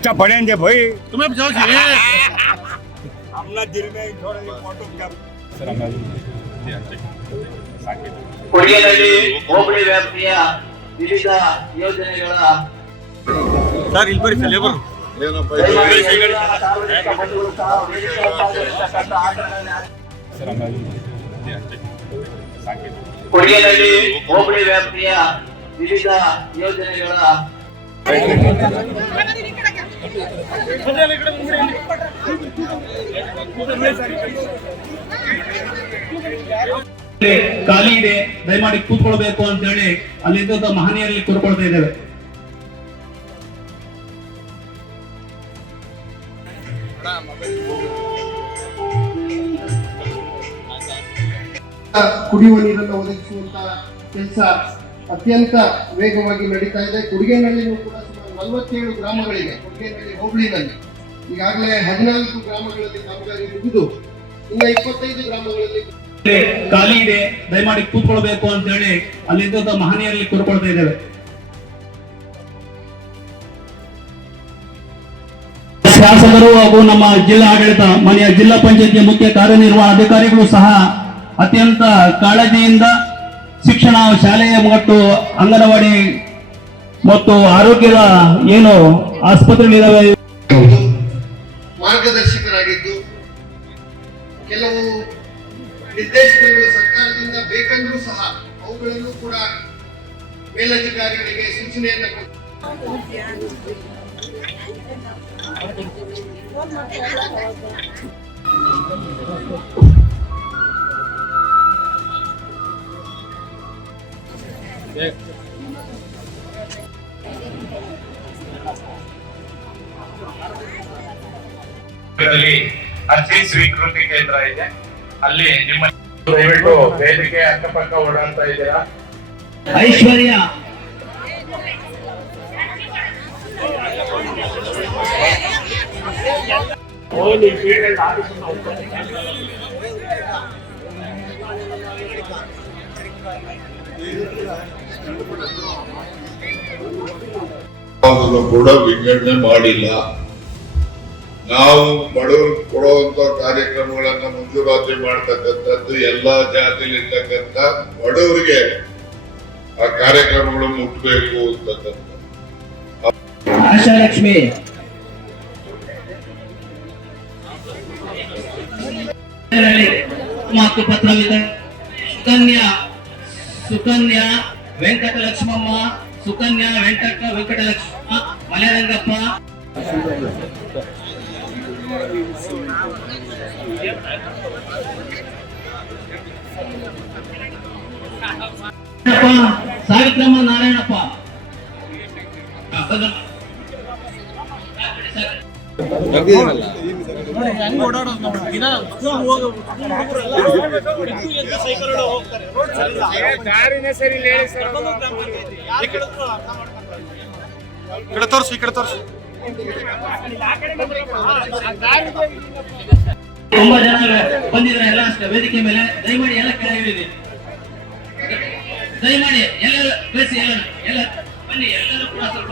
अच्छा पढ़ेंगे भाई तुम्हें बचाओ जी अपना दिल में थोड़ा फोटो क्या ಕೊಡಿಗೆನಲ್ಲಿ ಹೋಬಳಿ ವ್ಯಾಪ್ತಿಯ ವಿವಿಧ ಯೋಜನೆಗಳ ಸರ್ ಇಲ್ಲಿ ಬರ್ರಿ ಸರ್ ಲೇಬರ್ ದಯಮಾಡಿ ಎಲ್ಲ ಸಾರ್ವಜನಿಕ ಬಂಧುಗಳು ಸಹ ವೇದಿಕೆಯಲ್ಲಿರ್ತಕ್ಕಂಥ ಆಟಗಳನ್ನ ಕೊಡಿಗೆನಲ್ಲಿ ಹೋಬಳಿ ವ್ಯಾಪ್ತಿಯ ವಿವಿಧ ಯೋಜನೆಗಳ ಖಾಲಿ ಇದೆ, ದಯಮಾಡಿ ಕೂತ್ಕೊಳ್ಬೇಕು ಅಂತ ಹೇಳಿ ಅಲ್ಲಿದ್ದ ಮಹನೀಯರಲ್ಲಿ ಕೂತ್ಕೊಳ್ತಾ ಇದ್ದೇವೆ. ಕುಡಿಯುವ ನೀರನ್ನು ಒದಗಿಸುವಂತ ಕೆಲಸ ಅತ್ಯಂತ ವೇಗವಾಗಿ ನಡೀತಾ ಇದೆ. ಕುಡಿಗೆನಳ್ಳಿನೂ ಕೂಡ ಸುಮಾರು ನಲವತ್ತೇಳು ಗ್ರಾಮಗಳಿವೆ. ಕುಡಿಗೆನಳ್ಳಿ ಹೋಬಳಿನಲ್ಲಿ. ಈಗಾಗಲೇ ಹದಿನಾಲ್ಕು ಗ್ರಾಮಗಳಲ್ಲಿ ಕಾಮಗಾರಿ ಮುಗಿದು ಇನ್ನ ಇಪ್ಪತ್ತೈದು ಗ್ರಾಮಗಳಲ್ಲಿ ಖಾಲಿ ಇದೆ. ದಯಮಾಡಿ ಕೂತ್ಕೊಳ್ಬೇಕು ಅಂತ ಹೇಳಿ ಅಲ್ಲಿದ್ದ ಮಹನೀಯರಲ್ಲಿ ಕೂತ್ಕೊಳ್ತಾ ಇದ್ದೇವೆ. ಶಾಸಕರು ಹಾಗೂ ನಮ್ಮ ಜಿಲ್ಲಾ ಆಡಳಿತ, ಮನೆಯ ಜಿಲ್ಲಾ ಪಂಚಾಯತಿಯ ಮುಖ್ಯ ಕಾರ್ಯನಿರ್ವಹಣಾಧಿಕಾರಿಗಳು ಸಹ ಅತ್ಯಂತ ಕಾಳಜಿಯಿಂದ ಶಿಕ್ಷಣ ಶಾಲೆಯ ಮತ್ತು ಅಂಗನವಾಡಿ ಮತ್ತು ಆರೋಗ್ಯದ ಏನು ಆಸ್ಪತ್ರೆಗಳಿದಾವೆ? ಮಾರ್ಗದರ್ಶಕರಾಗಿದ್ದು, ಕೆಲವು ನಿರ್ದೇಶನಗಳು ಸರ್ಕಾರದಿಂದ ಬೇಕಂದ್ರೂ ಸಹ ಅವುಗಳನ್ನು ಕೂಡ ಮೇಲಧಿಕಾರಿಗಳಿಗೆ ಸೂಚನೆಯನ್ನು ಕೊಡ್ತಾರೆ. ಅರ್ಜಿ ಸ್ವೀಕೃತಿ ಕೇಂದ್ರ ಇದೆ. ಅಲ್ಲಿ ನಿಮ್ಮ ದಯವಿಟ್ಟು ವೇದಿಕೆ ಅಕ್ಕಪಕ್ಕ ಓಡಾಡ್ತಾ ಇದ್ದೀರಾ? ಐಶ್ವರ್ಯ. ಕೂಡ ವಿಂಗಡಣೆ ಮಾಡಿಲ್ಲ. ನಾವು ಬಡವರು ಕೊಡುವಂತ ಕಾರ್ಯಕ್ರಮಗಳನ್ನ ಮಂಜೂರಾತಿ ಮಾಡ್ತಕ್ಕಂಥದ್ದು ಎಲ್ಲಾ ಜಾತಿಲಿರ್ತಕ್ಕಂಥ ಬಡವರಿಗೆ ಆ ಕಾರ್ಯಕ್ರಮಗಳು ಮುಟ್ಟಬೇಕು ಅಂತಕ್ಕಂಥ ಆಶಾಲಕ್ಷ್ಮಿ ಮಾತು ಪತ್ರವಿದೆ. ಸುಕನ್ಯಾ ಸುಕನ್ಯಾ ವೆಂಕಟಲಕ್ಷ್ಮಮ್ಮ. ಸುಕನ್ಯಾ ವೆಂಕಟ ವೆಂಕಟಲಕ್ಷ್ಮ. ಮಲೆರಂಗಪ್ಪ ಸಾವಿತ್ರಮ್ಮ ನಾರಾಯಣಪ್ಪ. ಬದಲು. ಹೆಂಗ್ ಓಡಾಡೋದು ನಾವು ದಿನ ಸ್ಕೂಲ್ ಹೋಗ್ತಾರೆ ಸರಿ ಇಲ್ಲ. ಕಡೆ ತೋರ್ಸು ಈ ಕಡೆ ತೋರ್ಸು ತುಂಬಾ ಜನ ಬಂದಿದ್ದಾರೆ ಎಲ್ಲ ವೇದಿಕೆ ಮೇಲೆ ದಯಮಾಡಿ ಎಲ್ಲ ಕೆಳಗಿಳಿದಿ ದಯಮಾಡಿ ಎಲ್ಲರೂ ಕಳಿಸಿ ಎಲ್ಲ ಎಲ್ಲ ಬನ್ನಿ, ಎಲ್ಲರೂ ಕೂಡ ಸ್ವಲ್ಪ